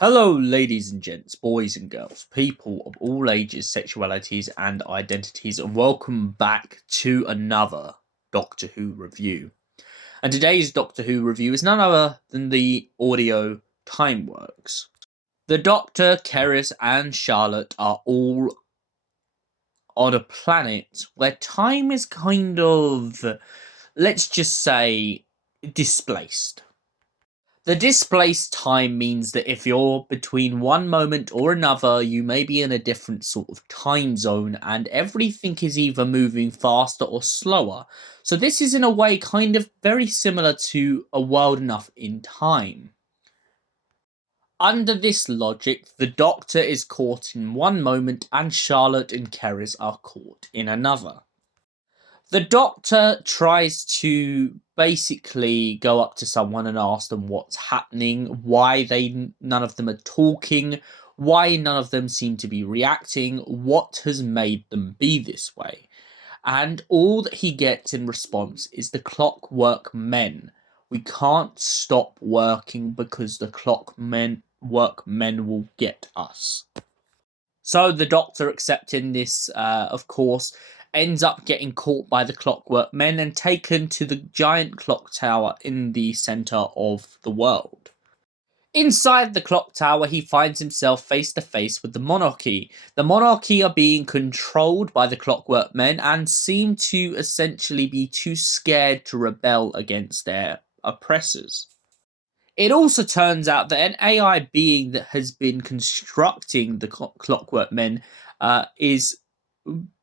Hello, ladies and gents, boys and girls, people of all ages, sexualities, and identities, and welcome back to another Doctor Who review. And today's Doctor Who review is none other than the audio Timeworks. The Doctor, Keris, and Charlotte are all on a planet where time is kind of, let's just say, displaced. The displaced time means that if you're between one moment or another, you may be in a different sort of time zone, and everything is either moving faster or slower. So this is in a way kind of very similar to A World Enough in Time. Under this logic, the Doctor is caught in one moment and Charlotte and Keris are caught in another. The Doctor tries to basically go up to someone and ask them what's happening, why none of them are talking, why none of them seem to be reacting, what has made them be this way. And all that he gets in response is the clockwork men. We can't stop working because the clockwork men will get us. So the Doctor, accepting this, of course, ends up getting caught by the clockwork men and taken to the giant clock tower in the centre of the world. Inside the clock tower, he finds himself face to face with the monarchy. The monarchy are being controlled by the clockwork men and seem to essentially be too scared to rebel against their oppressors. It also turns out that an AI being that has been constructing the clockwork men is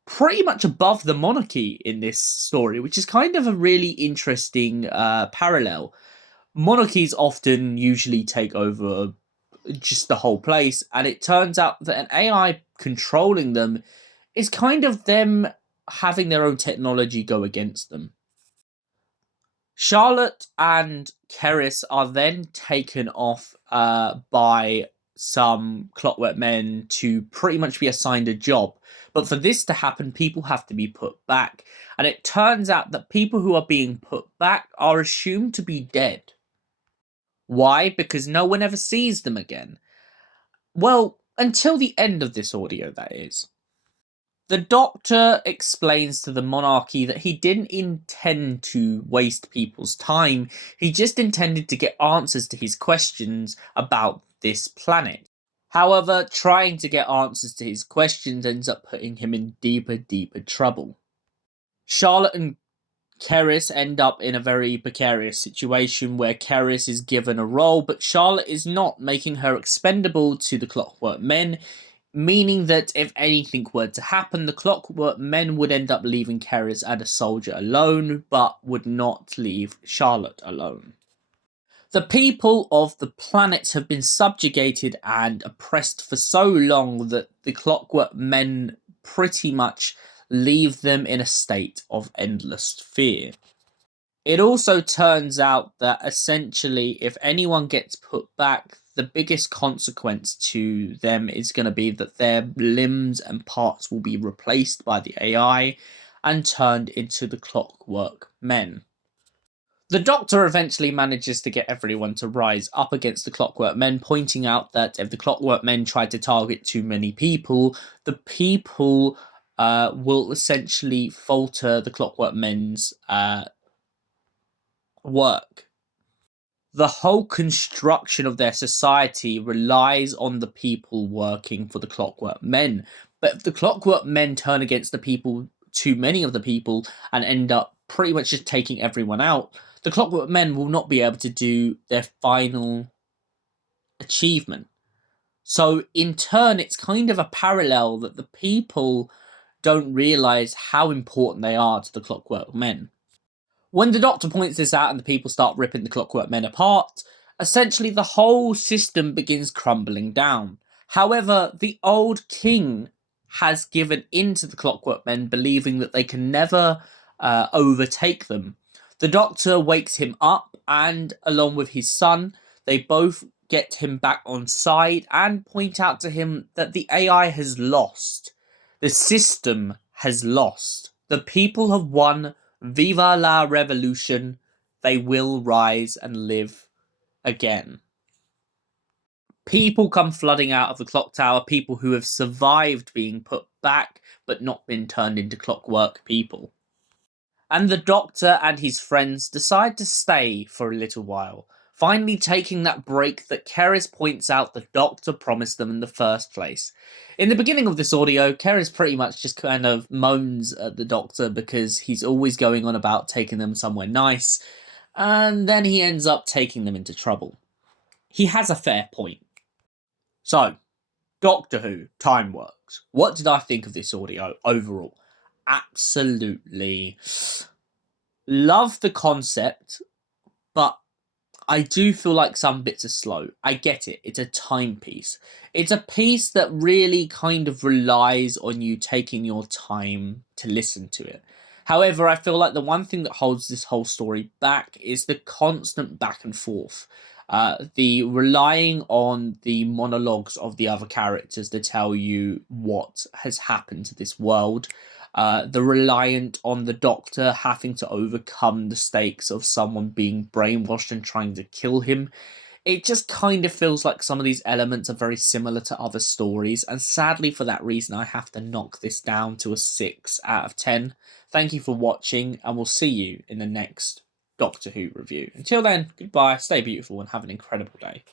pretty much above the monarchy in this story, which is kind of a really interesting parallel. Monarchies often usually take over just the whole place, and it turns out that an AI controlling them is kind of them having their own technology go against them. Charlotte and Keris are then taken off by some clockwork men to pretty much be assigned a job. But for this to happen, people have to be put back. And it turns out that people who are being put back are assumed to be dead. Why? Because no one ever sees them again. Well, until the end of this audio, that is. The Doctor explains to the monarchy that he didn't intend to waste people's time, he just intended to get answers to his questions about this planet. However, trying to get answers to his questions ends up putting him in deeper trouble. Charlotte and Keris end up in a very precarious situation where Keris is given a role, but Charlotte is not, making her expendable to the clockwork men, meaning that if anything were to happen, the clockwork men would end up leaving Keris and a soldier alone, but would not leave Charlotte alone. The people of the planet have been subjugated and oppressed for so long that the clockwork men pretty much leave them in a state of endless fear. It also turns out that essentially, if anyone gets put back, the biggest consequence to them is going to be that their limbs and parts will be replaced by the AI and turned into the clockwork men. The Doctor eventually manages to get everyone to rise up against the clockwork men, pointing out that if the clockwork men try to target too many people, the people will essentially falter the clockwork men's work. The whole construction of their society relies on the people working for the clockwork men. But if the clockwork men turn against the people, too many of the people, and end up pretty much just taking everyone out, the clockwork men will not be able to do their final achievement. So in turn, it's kind of a parallel that the people don't realise how important they are to the clockwork men. When the Doctor points this out and the people start ripping the clockwork men apart, essentially the whole system begins crumbling down. However, the old king has given in to the clockwork men, believing that they can never overtake them. The Doctor wakes him up, and along with his son, they both get him back on side and point out to him that the AI has lost. The system has lost. The people have won. Viva la revolution. They will rise and live again. People come flooding out of the clock tower, people who have survived being put back but not been turned into clockwork people. And the Doctor and his friends decide to stay for a little while, finally taking that break that Keris points out the Doctor promised them in the first place. In the beginning of this audio, Keris pretty much just kind of moans at the Doctor because he's always going on about taking them somewhere nice, and then he ends up taking them into trouble. He has a fair point. So, Doctor Who, Time Works. What did I think of this audio overall? Absolutely love the concept, but I do feel like some bits are slow. I get it. It's a timepiece. It's a piece that really kind of relies on you taking your time to listen to it. However, I feel like the one thing that holds this whole story back is the constant back and forth. The relying on the monologues of the other characters to tell you what has happened to this world. The reliant on the Doctor having to overcome the stakes of someone being brainwashed and trying to kill him. It just kind of feels like some of these elements are very similar to other stories, and sadly for that reason I have to knock this down to a 6 out of 10. Thank you for watching, and we'll see you in the next Doctor Who review. Until then, goodbye, stay beautiful, and have an incredible day.